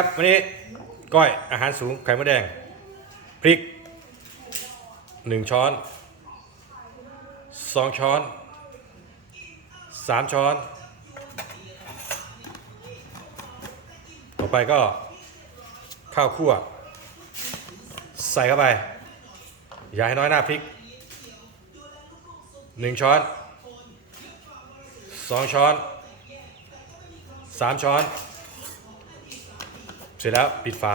ครับวันนี้ก้อยอาหารสูงไข่มดแดง พริกหนึ่งช้อนสองช้อนสามช้อน ต่อไปก็ ข้าวคั่ว ใส่เข้าไป อย่าให้น้อยหน้าพริกหนึ่งช้อนสองช้อนสามช้อน เสร็จแล้วปิดฝา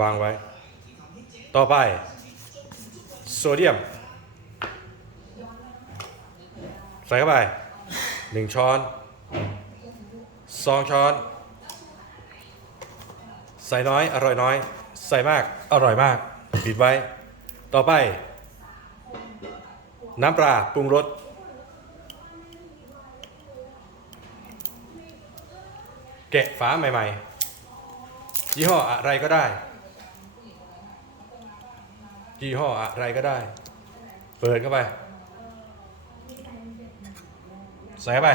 วางไว้ ต่อไป โซเดียม ใส่เข้าไปหนึ่งช้อนสองช้อน ใส่น้อยอร่อยน้อย ใส่มากอร่อยมาก ปิดไว้ ต่อไป น้ำปลาปรุงรสแกะฝาใหม่ ๆ ยี่ห้ออะไรก็ได้ยี่ห้ออะไรก็ได้ เปิดเข้าไป ใส่เข้าไป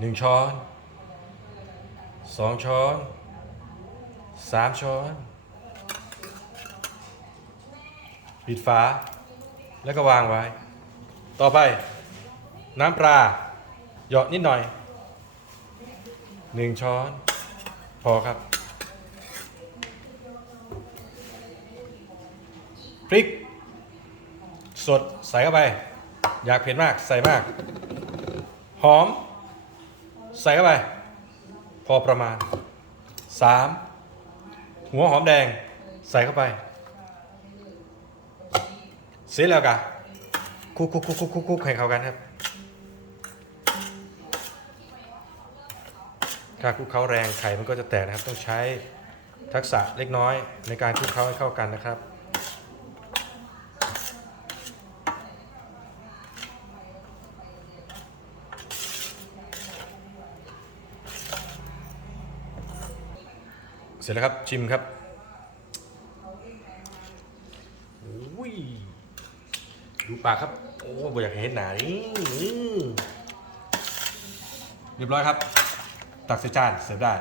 หนึ่งช้อนสองช้อนสามช้อน ปิดฝา แล้วก็วางไว้ ต่อไป น้ำปลาหยอดนิดหน่อยหนึ่งช้อน พอครับ พริก สดใส่เข้าไป อยากเผ็ดมากใส่มาก หอม ใส่เข้าไป พอประมาณ 3. หัวหอมแดง ใส่เข้าไป เสร็จแล้วกะคุกคุกคุกคุกคุกคุกให้เข้ากันครับ ถ้าคลุกเคล้าแรงไข่มันก็จะแตกนะครับ ต้องใช้ทักษะเล็กน้อยในการคลุกเคล้าให้เข้ากันนะครับเสร็จแล้วครับชิมครับอุ้ยดูปากครับ โอ้บอยากเห็นหนานี่เรียบร้อยครับ ตักเส่จานเสิร์ฟได้